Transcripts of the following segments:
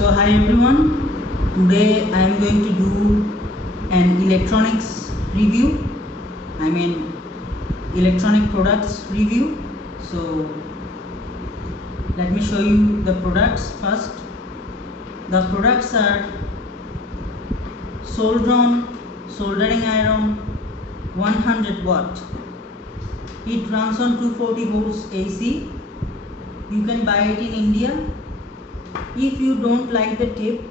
So hi everyone, today I am going to do an electronics review, I mean electronic products review. So let me show you the products first. The products are Soldron soldering iron 100 watt. It runs on 240 volts AC. You can buy it in India. If you don't like the tip,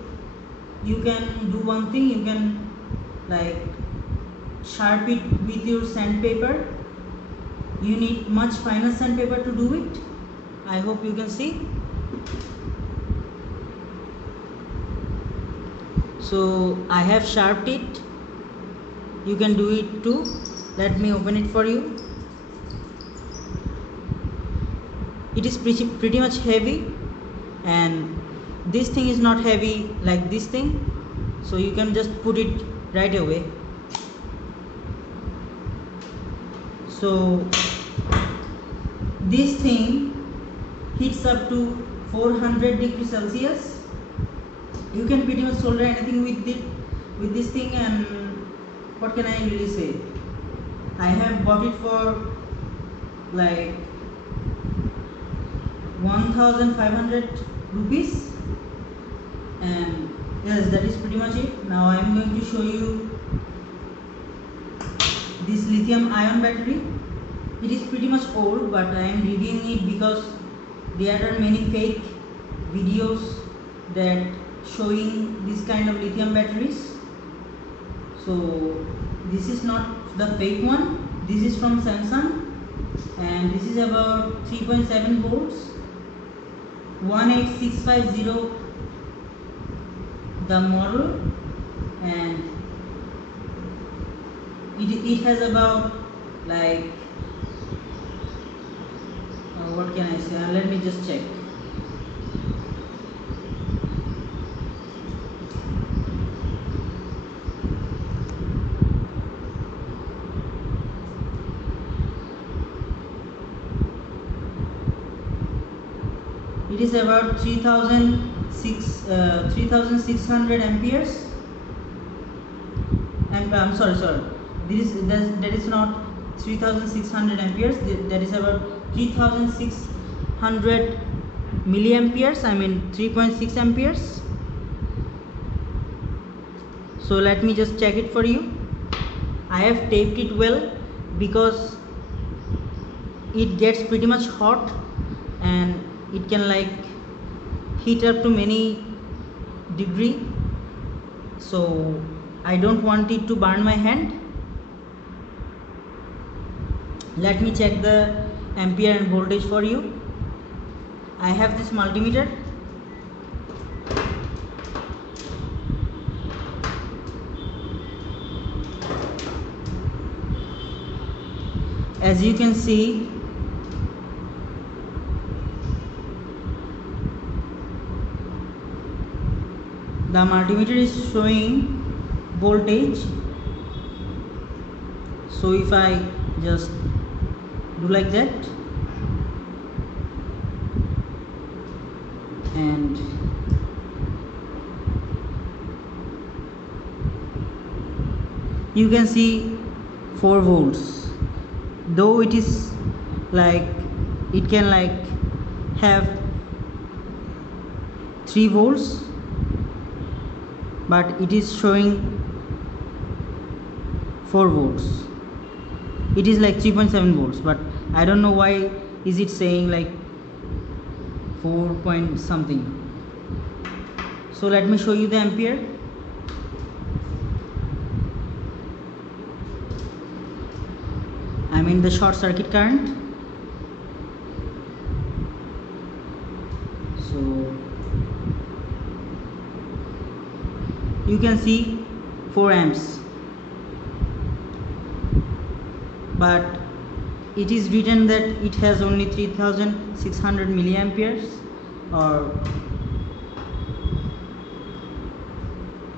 you can do one thing, you can like sharp it with your sandpaper. You need much finer sandpaper to do it. I hope you can see. So I have sharpened it. You can do it too. Let me open it for you. It is pretty much heavy, and this thing is not heavy like this thing, so you can just put it right away. So this thing heats up to 400 degrees Celsius. You can pretty much solder anything with this thing, and what can I really say? I have bought it for like 1500 rupees, and yes, that is pretty much it. Now I am going to show you this lithium ion battery. It is pretty much old, but I am reviewing it because there are many fake videos that showing this kind of lithium batteries. So this is not the fake one. This is from Samsung, and this is about 3.7 volts, 18650 the model, and it has about like what can I say, let me just check. It is about 3600 amperes. And I'm sorry, that is not 3600 amperes. That is about 3600 milliamperes. I mean 3.6 amperes. So let me just check it for you. I have taped it well because it gets pretty much hot, and it can like heat up to many degree, so I don't want it to burn my hand. Let me check the ampere and voltage for you. I have this multimeter. As you can see, the multimeter is showing voltage. So if I just do like that, and you can see 4 volts, though it is like it can like have 3 volts, but it is showing 4 volts. It is like 3.7 volts, but I don't know why is it saying like 4 point something. So let me show you the ampere. I mean the short circuit current. So you can see 4 amps, but it is written that it has only 3600 milliamperes or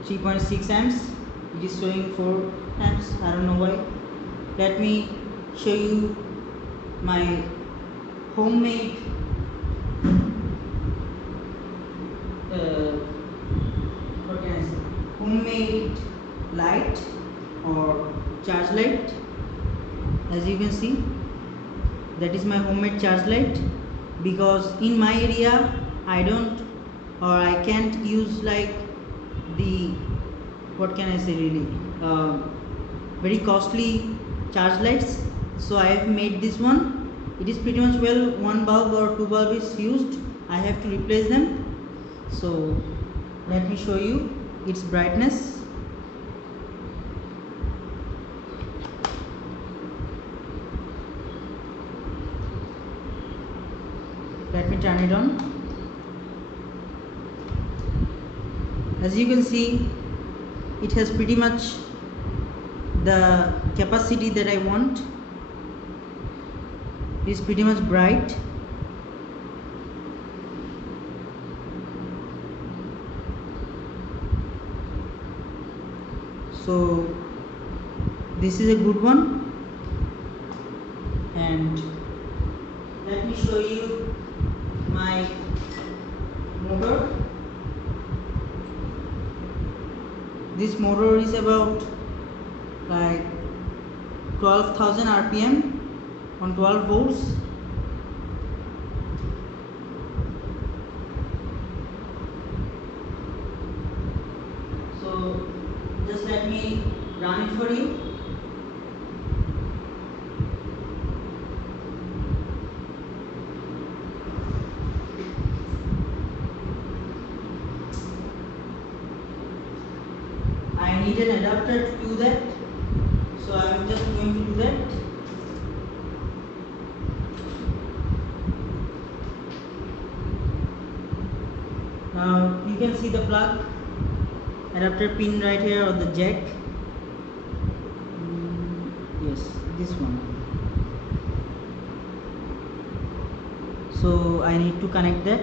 3.6 amps. It is showing 4 amps. I don't know why. Let me show you my homemade light or charge light. As you can see, that is my homemade charge light, because in my area I don't or I can't use like the, what can I say, really very costly charge lights. So I have made this one. It is pretty much, well, one bulb or two bulb is used, I have to replace them. So let me show you its brightness. Let me turn it on. As you can see, it has pretty much the capacity that I want. It is pretty much bright. So this is a good one. And let me show you my motor. This motor is about like 12,000 RPM on 12 volts. So just let me run it for you. I need an adapter to do that, so I am just going to do that. Now you can see the plug adapter pin right here, or the jack. Yes, this one. So I need to connect that.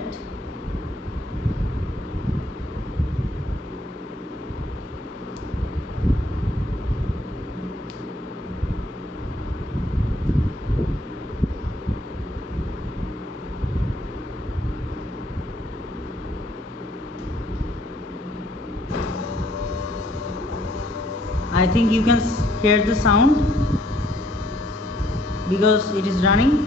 I think you can hear the sound because it is running.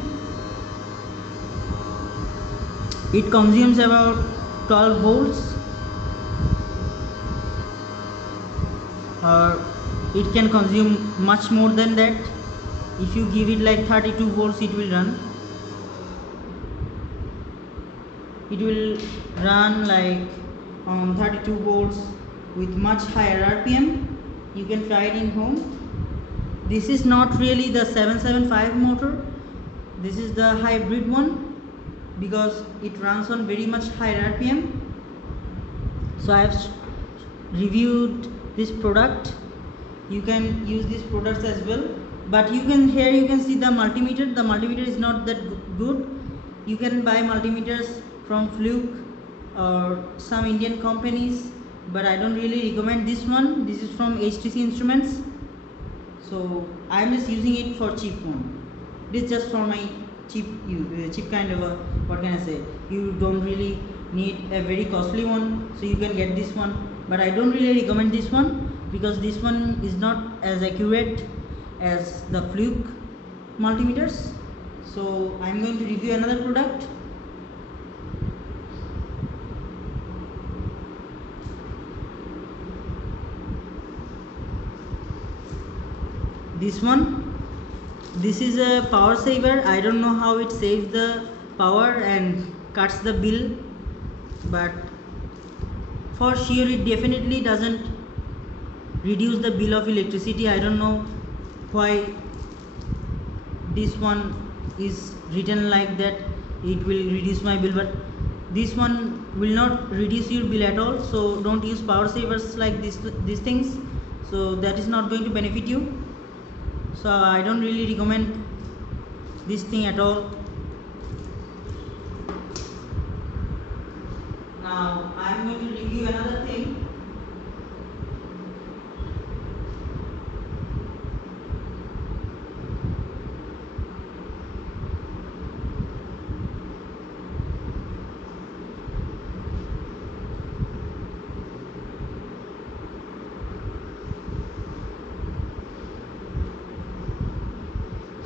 It consumes about 12 volts, or it can consume much more than that. If you give it like 32 volts, it will run. It will run like on 32 volts with much higher RPM. You can try it in home. This is not really the 775 motor. This is the hybrid one, because it runs on very much higher RPM. So I have reviewed this product. You can use these products as well, but you can see the multimeter. The multimeter is not that good. You can buy multimeters from Fluke or some Indian companies, but I don't really recommend this one. This is from HTC Instruments. So I am just using it for cheap one. This is just for my cheap kind of a, what can I say, you don't really need a very costly one, so you can get this one. But I don't really recommend this one, because this one is not as accurate as the Fluke multimeters. So I am going to review another product. This one, this is a power saver. I don't know how it saves the power and cuts the bill, but for sure it definitely doesn't reduce the bill of electricity. I don't know why this one is written like that it will reduce my bill, but this one will not reduce your bill at all. So don't use power savers like these things. So that is not going to benefit you. So I don't really recommend this thing at all. Now I am going to review another thing.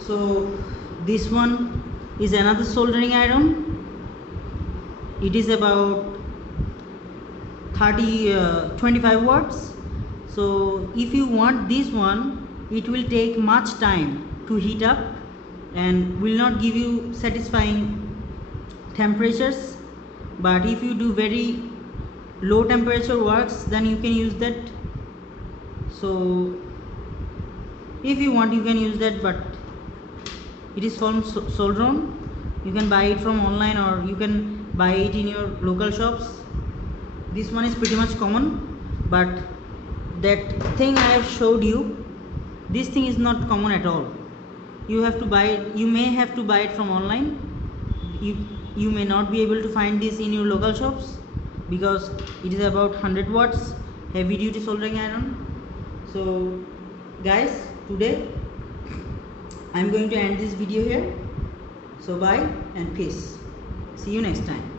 So this one is another soldering iron. It is about 25 watts. So if you want this one, it will take much time to heat up and will not give you satisfying temperatures. But if you do very low temperature works, then you can use that. So if you want, you can use that, but it is from Soldron. You can buy it from online, or you can buy it in your local shops. This one is pretty much common, but that thing I have showed you, this thing is not common at all. You have to buy it. You may have to buy it from online. You may not be able to find this in your local shops, because it is about 100 watts heavy duty soldering iron. So guys, today I'm going to end this video here. So bye and peace. See you next time.